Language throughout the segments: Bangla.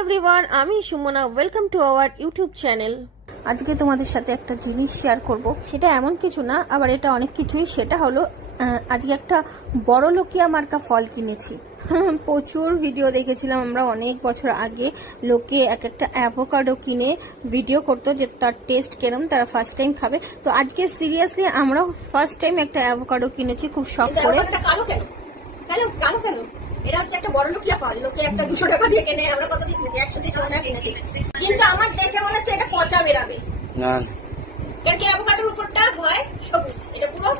এভরিওয়ান, আমি Sumana. Welcome to our YouTube channel. আজকে তোমাদের সাথে একটা জিনিস শেয়ার করব। সেটা এমন কিছু না, আবার এটা অনেক কিছুই। সেটা হলো আজকে একটা বড় লোকিয়া মার্কা ফল কিনেছি। প্রচুর ভিডিও দেখেছিলাম আমরা অনেক বছর আগে। লোকে এক একটা অ্যাভোকাডো কিনে ভিডিও করতো যে তার টেস্ট কেরম, তারা ফার্স্ট টাইম খাবে। তো আজকে সিরিয়াসলি আমরাও ফার্স্ট টাইম একটা অ্যাভোকাডো কিনেছি খুব শখ করে। এটা হচ্ছে একটা বড় লোকিয়া ফল। লোকে একটা 200 টাকা দিয়ে কেনে, আমরা কত দিয়ে কিনেছি? 130 টাকা কিনেছি। কিন্তু আমার দেখে মনে হচ্ছে এটা পচা বেরাবে না। এর কি অ্যাভোকাডোর উপরটা হয় সবুজ, এটা পুরো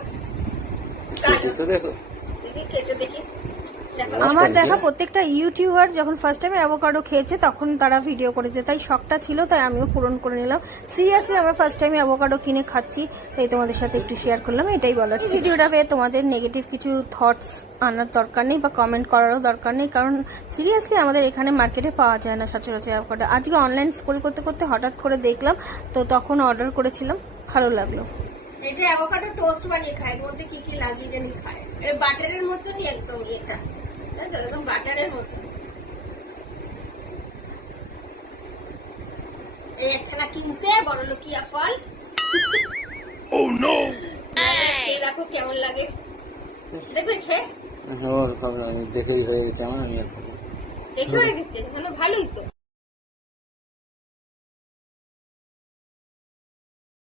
কালো। দেখো দিদি কেটে দেখি। আমার দেখা প্রত্যেকটা ইউটিউবার যখন ফার্স্ট টাইম অ্যাভোকাডো খেয়েছে তখন তারা ভিডিও করেছে, তাই শখটা ছিল, তাই আমিও পূরণ করে নিলাম। সিরিয়াসলি আমরা ফার্স্ট টাইম অ্যাভোকাডো কিনে খাচ্ছি, তাই তোমাদের সাথে একটু শেয়ার করলাম, এটাই বলার। ভিডিওটা পেয়ে তোমাদের নেগেটিভ কিছু থটস আনার দরকার নেই বা কমেন্ট করারও দরকার নেই, কারণ সিরিয়াসলি আমাদের এখানে মার্কেটে পাওয়া যায় না সচরাচর অ্যাভোকাডো। আজকে অনলাইন স্ক্রল করতে করতে হঠাৎ করে দেখলাম, তো তখন অর্ডার করেছিলাম, ভালো লাগলো। এটা অ্যাভোকাডো টোস্ট বানিয়ে খায়, এর মধ্যে কি কি লাগিয়ে জানি খায়। এর বাটারের মতনই একদম, এটা একদম বাটারের মতো। এই একখানা কিনছে বড় লোকিয়া ফল। Oh no! দেখো কেমন লাগে, দেখবে খেয়ে। দেখেই হয়ে গেছে আমার। দেখে হয়ে গেছে, ভালোই তো।